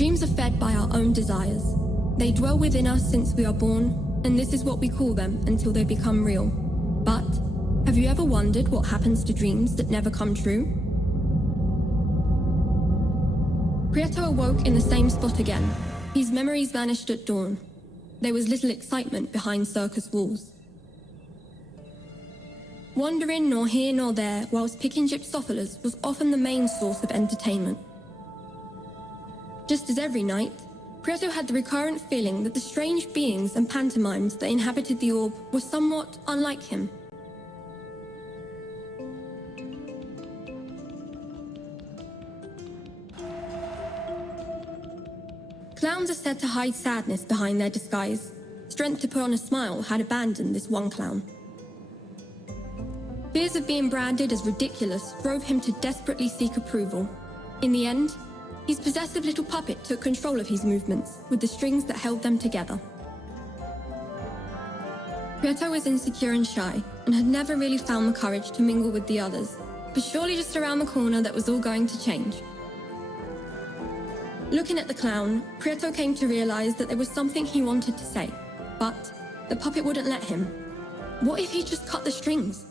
Dreams are fed by our own desires. They dwell within us since we are born, and this is what we call them until they become real. But have you ever wondered what happens to dreams that never come true? Prieto awoke in the same spot again. His memories vanished at dawn. There was little excitement behind circus walls. Wandering nor here nor there whilst picking gypsophilas was often the main source of entertainment. Just as every night, Prieto had the recurrent feeling that the strange beings and pantomimes that inhabited the orb were somewhat unlike him. Clowns are said to hide sadness behind their disguise. Strength to put on a smile had abandoned this one clown. Fears of being branded as ridiculous drove him to desperately seek approval. In the end, his possessive little puppet took control of his movements with the strings that held them together. Prieto was insecure and shy, and had never really found the courage to mingle with the others, but surely just around the corner that was all going to change. Looking at the clown, Prieto came to realize that there was something he wanted to say, but the puppet wouldn't let him. What if he just cut the strings?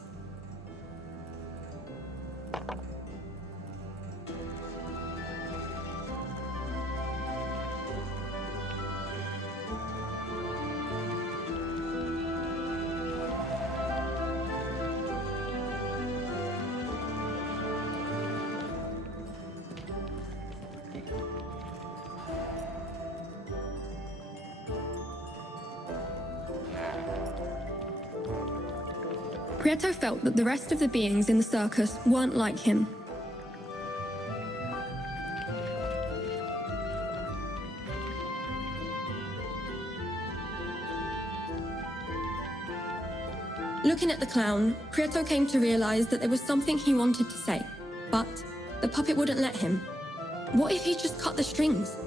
Prieto felt that the rest of the beings in the circus weren't like him. Looking at the clown, Prieto came to realize that there was something he wanted to say, but the puppet wouldn't let him. What if he just cut the strings?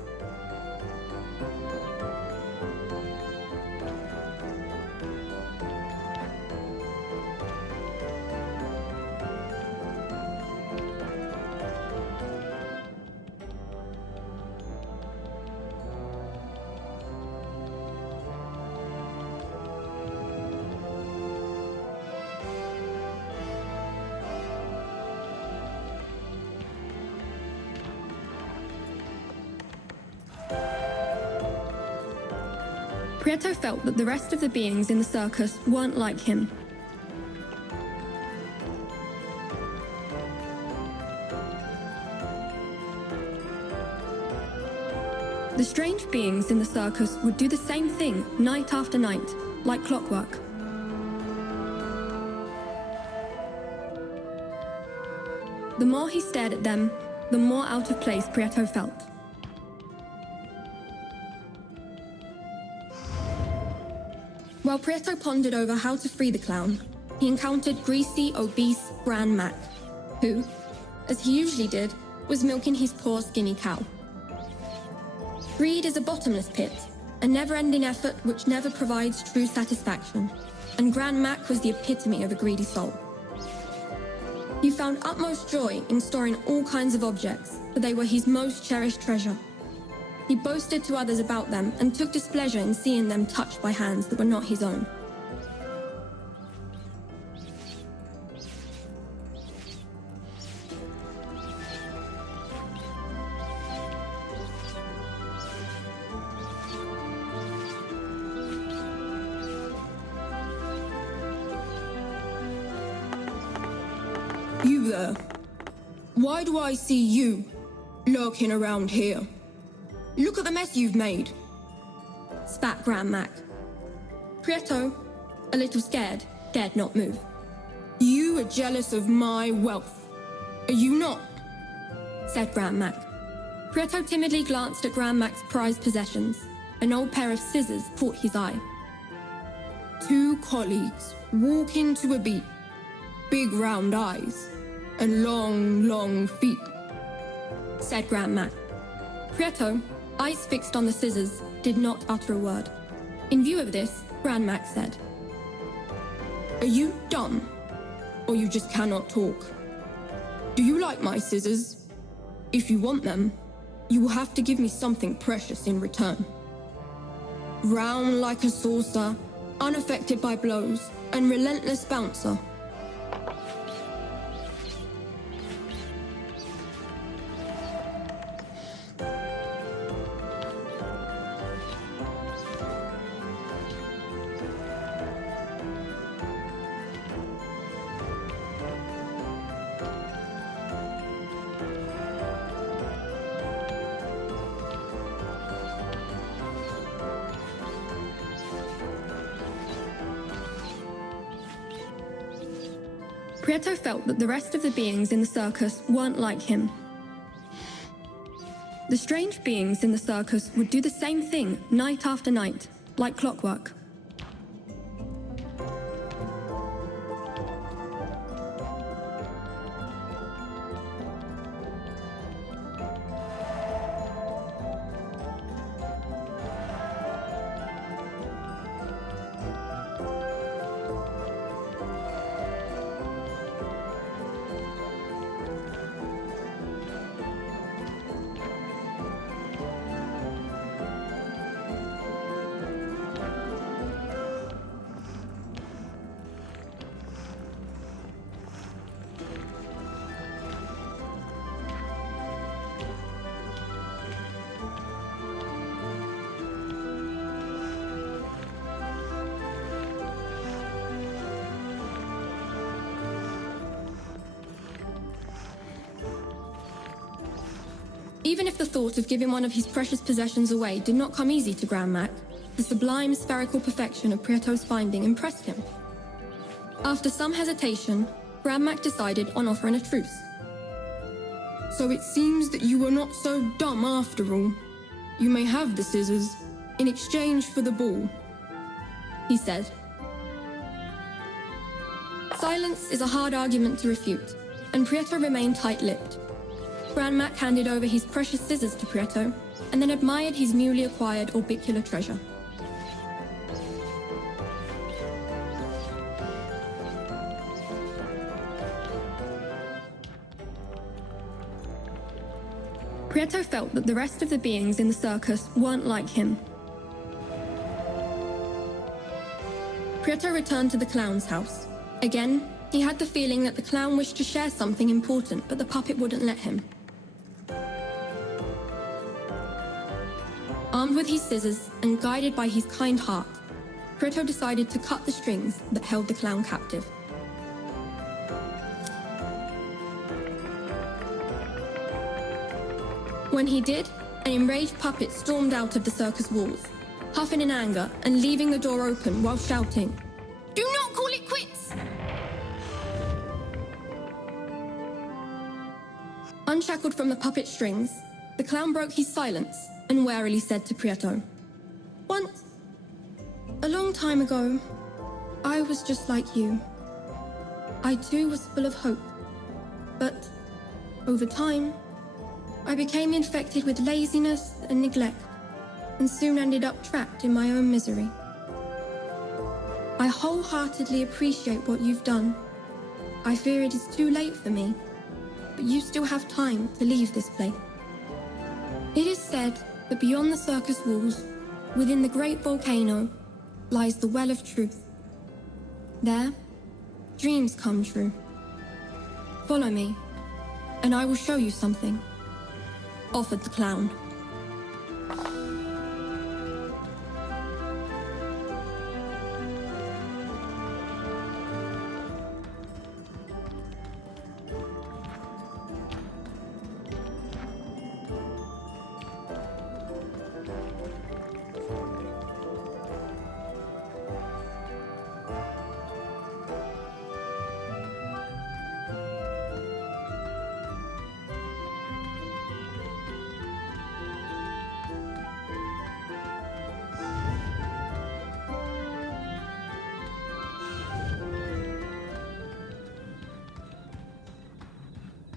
Prieto felt that the rest of the beings in the circus weren't like him. The strange beings in the circus would do the same thing night after night, like clockwork. The more he stared at them, the more out of place Prieto felt. While Prieto pondered over how to free the clown, he encountered greasy, obese Grand Mac, who, as he usually did, was milking his poor skinny cow. Greed is a bottomless pit, a never-ending effort which never provides true satisfaction, and Grand Mac was the epitome of a greedy soul. He found utmost joy in storing all kinds of objects, for they were his most cherished treasure. He boasted to others about them and took displeasure in seeing them touched by hands that were not his own. You there. Why do I see you lurking around here? Look at the mess you've made, spat Grand Mac. Prieto, a little scared, dared not move. You are jealous of my wealth, are you not? Said Grand Mac. Prieto timidly glanced at Grand Mac's prized possessions. An old pair of scissors caught his eye. Two colleagues walking to a beat, big round eyes, and long, long feet, said Grand Mac. Prieto, eyes fixed on the scissors, did not utter a word. In view of this, Grand Mac said, Are you dumb, or you just cannot talk? Do you like my scissors? If you want them, you will have to give me something precious in return. Round like a saucer, unaffected by blows, and relentless bouncer. Prieto felt that the rest of the beings in the circus weren't like him. The strange beings in the circus would do the same thing night after night, like clockwork. Even if the thought of giving one of his precious possessions away did not come easy to Grand Mac, the sublime spherical perfection of Prieto's finding impressed him. After some hesitation, Grand Mac decided on offering a truce. So it seems that you were not so dumb after all. You may have the scissors in exchange for the ball, he said. Silence is a hard argument to refute, and Prieto remained tight-lipped. Grand Mac handed over his precious scissors to Prieto, and then admired his newly acquired orbicular treasure. Prieto felt that the rest of the beings in the circus weren't like him. Prieto returned to the clown's house. Again, he had the feeling that the clown wished to share something important, but the puppet wouldn't let him. Armed with his scissors and guided by his kind heart, Prieto decided to cut the strings that held the clown captive. When he did, an enraged puppet stormed out of the circus walls, huffing in anger and leaving the door open while shouting, "Do not call it quits!" Unshackled from the puppet strings, the clown broke his silence and warily said to Prieto, "Once, a long time ago, I was just like you. I too was full of hope. But over time, I became infected with laziness and neglect, and soon ended up trapped in my own misery. I wholeheartedly appreciate what you've done. I fear it is too late for me, but you still have time to leave this place. It is said that beyond the circus walls, within the great volcano, lies the well of truth. There, dreams come true. Follow me, and I will show you something," offered the clown.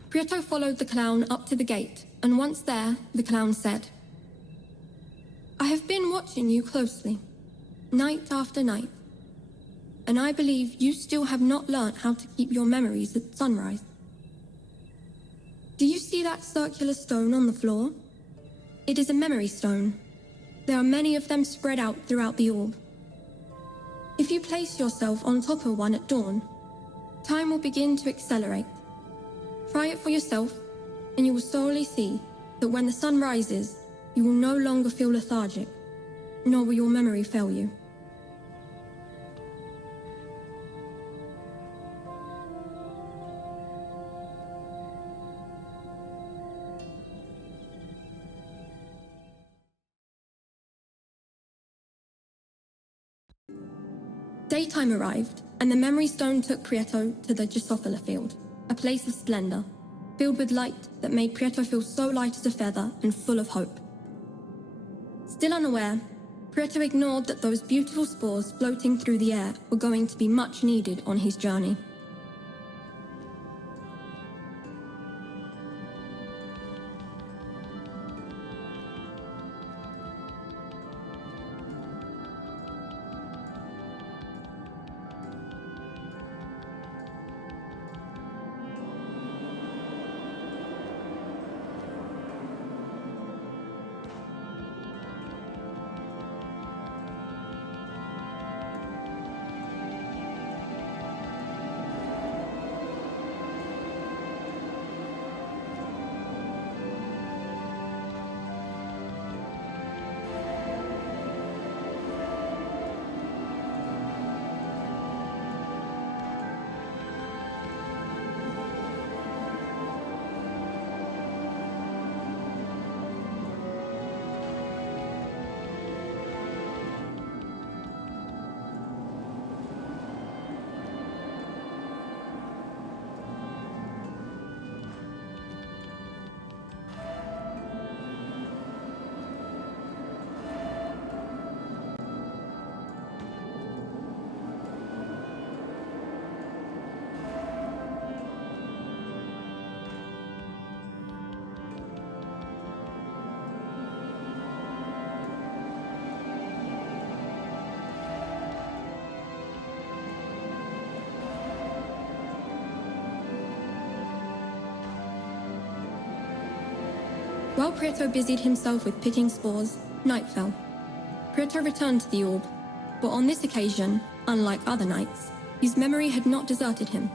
Prieto followed the clown up to the gate, and once there, the clown said, "I have been watching you closely, night after night, and I believe you still have not learnt how to keep your memories at sunrise. Do you see that circular stone on the floor? It is a memory stone. There are many of them spread out throughout the orb. If you place yourself on top of one at dawn, time will begin to accelerate. Try it for yourself, and you will slowly see that when the sun rises, you will no longer feel lethargic, nor will your memory fail you. Daytime arrived, and the memory stone took Prieto to the Drosophila field, a place of splendor, filled with light that made Prieto feel so light as a feather and full of hope. Still unaware, Prieto ignored that those beautiful spores floating through the air were going to be much needed on his journey. While Prieto busied himself with picking spores, night fell. Prieto returned to the orb, but on this occasion, unlike other nights, his memory had not deserted him.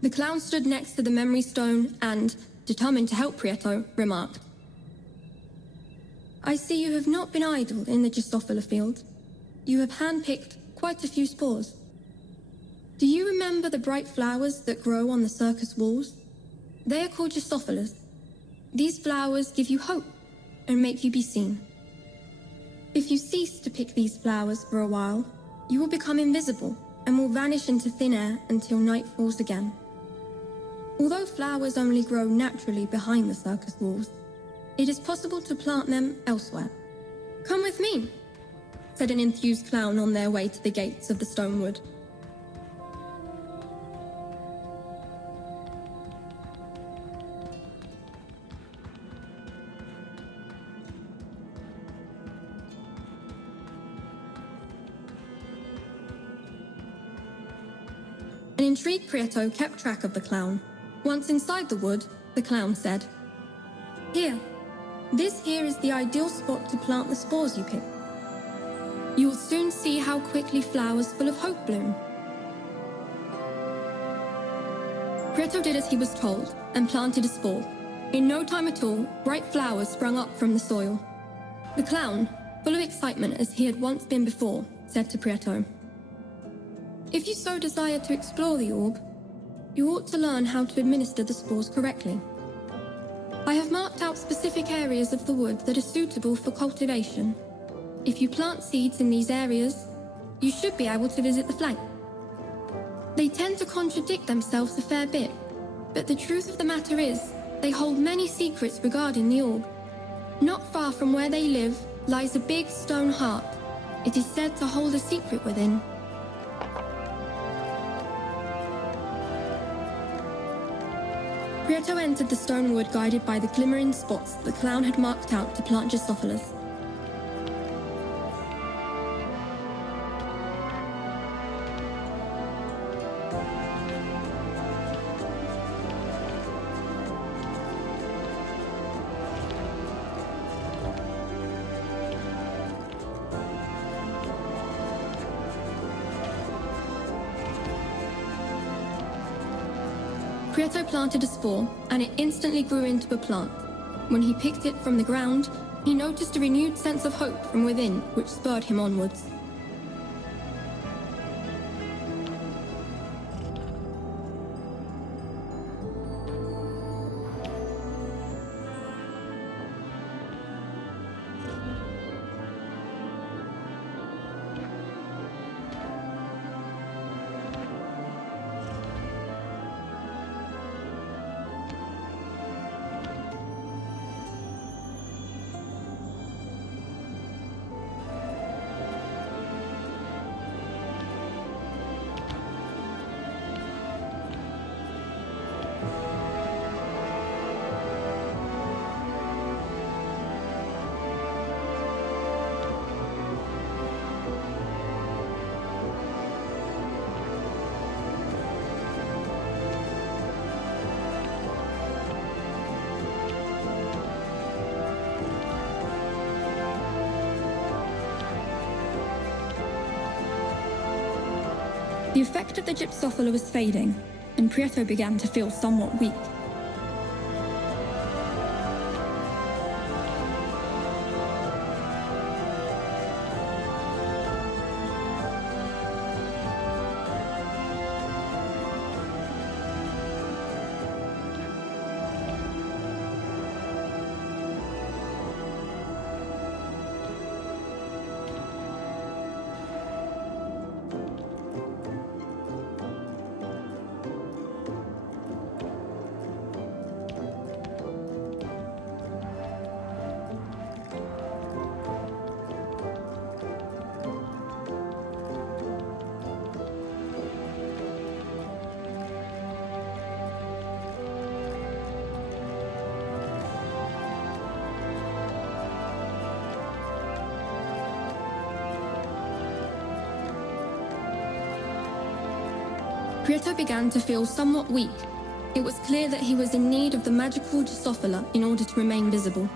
The clown stood next to the memory stone and, determined to help Prieto, remarked, "I see you have not been idle in the Drosophila field. You have handpicked quite a few spores. Do you remember the bright flowers that grow on the circus walls? They are called Drosophilas. These flowers give you hope and make you be seen. If you cease to pick these flowers for a while, you will become invisible and will vanish into thin air until night falls again. Although flowers only grow naturally behind the circus walls, it is possible to plant them elsewhere. Come with me," said an enthused clown on their way to the gates of the Stonewood. An intrigued Prieto kept track of the clown. Once inside the wood, the clown said, This here is the ideal spot to plant the spores you pick. You will soon see how quickly flowers full of hope bloom." Prieto did as he was told and planted a spore. In no time at all, bright flowers sprung up from the soil. The clown, full of excitement as he had once been before, said to Prieto, "If you so desire to explore the orb, you ought to learn how to administer the spores correctly. I have marked out specific areas of the wood that are suitable for cultivation. If you plant seeds in these areas, you should be able to visit the flank. They tend to contradict themselves a fair bit, but the truth of the matter is, they hold many secrets regarding the orb. Not far from where they live lies a big stone heart. It is said to hold a secret within." Prieto entered the stone wood guided by the glimmering spots the clown had marked out to plant Drosophilas. Prieto planted a spore, and it instantly grew into a plant. When he picked it from the ground, he noticed a renewed sense of hope from within, which spurred him onwards. The effect of the gypsophila was fading, and Prieto began to feel somewhat weak. Prieto began to feel somewhat weak. It was clear that he was in need of the magical gypsophila in order to remain visible.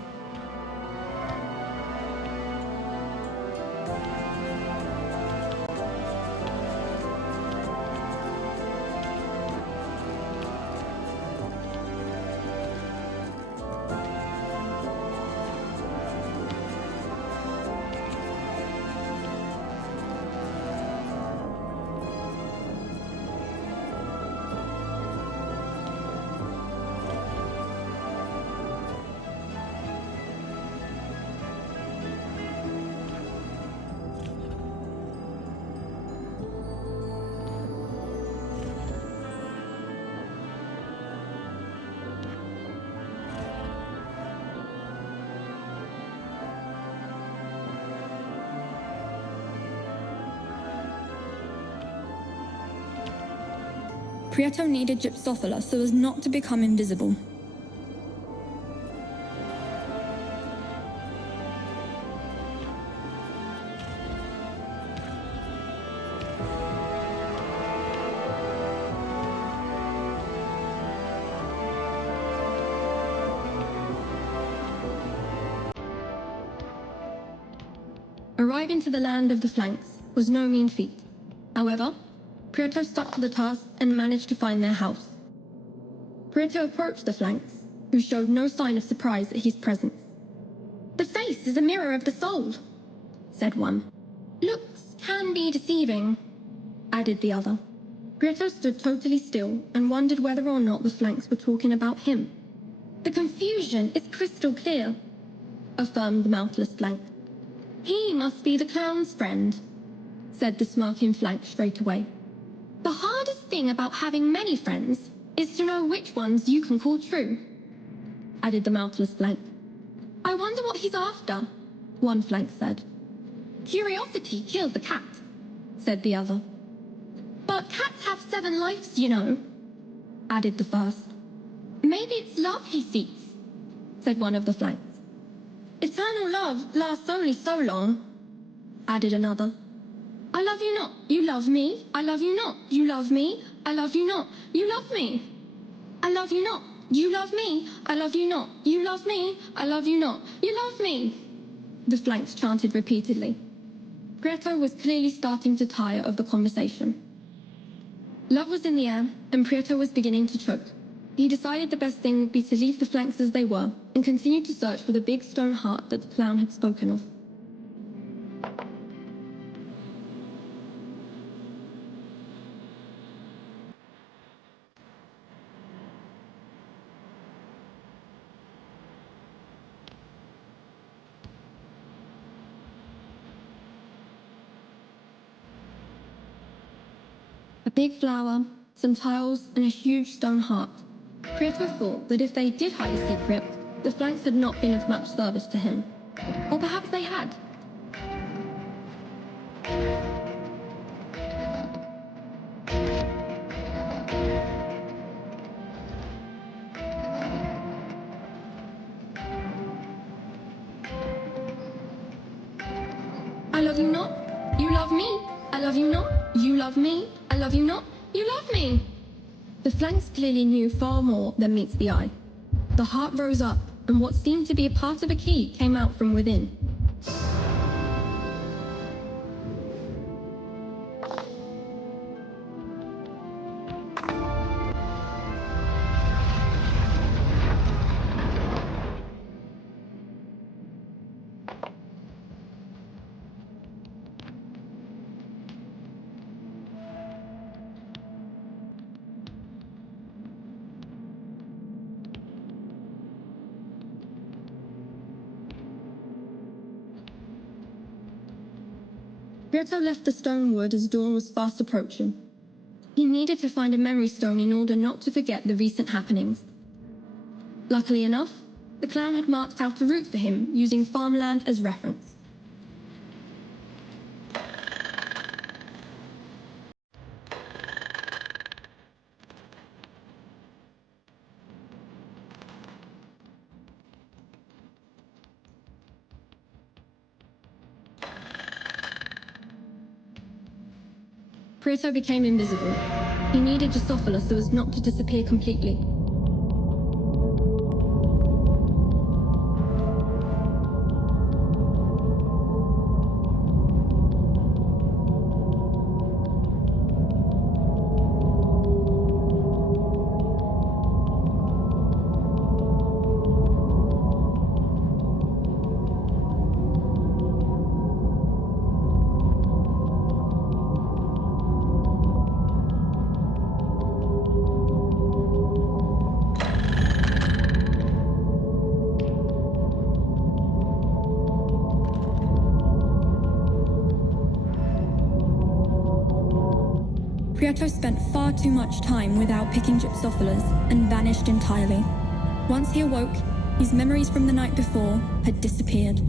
Prieto needed gypsophila so as not to become invisible. Arriving to the land of the flanks was no mean feat. However, Prieto stuck to the task and managed to find their house. Prieto approached the flanks, who showed no sign of surprise at his presence. "The face is a mirror of the soul," said one. "Looks can be deceiving," added the other. Prieto stood totally still and wondered whether or not the flanks were talking about him. "The confusion is crystal clear," affirmed the mouthless flank. "He must be the clown's friend," said the smirking flank straight away. "The hardest thing about having many friends is to know which ones you can call true," added the mouthless flank. "I wonder what he's after," one flank said. "Curiosity killed the cat," said the other. "But cats have 7 lives, you know," added the first. "Maybe it's love he seeks," said one of the flanks. "Eternal love lasts only so long," added another. "I love you not, you love me. I love you not, you love me. I love you not, you love me. I love you not, you love me. I love you not, you love me. I love you not, you love me," the flanks chanted repeatedly. Prieto was clearly starting to tire of the conversation. Love was in the air, and Prieto was beginning to choke. He decided the best thing would be to leave the flanks as they were and continue to search for the big stone heart that the clown had spoken of. A big flower, some tiles, and a huge stone heart. Prieto thought that if they did hide a secret, the flanks had not been of much service to him. Or perhaps they had. I love you not, you love me. I love you not, you love me. I love you not, you love me. The flanks clearly knew far more than meets the eye. The heart rose up, and what seemed to be a part of a key came out from within. Prieto left the stone wood as dawn was fast approaching. He needed to find a memory stone in order not to forget the recent happenings. Luckily enough, the clown had marked out a route for him using farmland as reference. Prieto became invisible. He needed Drosophila so as not to disappear completely. Prieto spent far too much time without picking Gypsophilas and vanished entirely. Once he awoke, his memories from the night before had disappeared.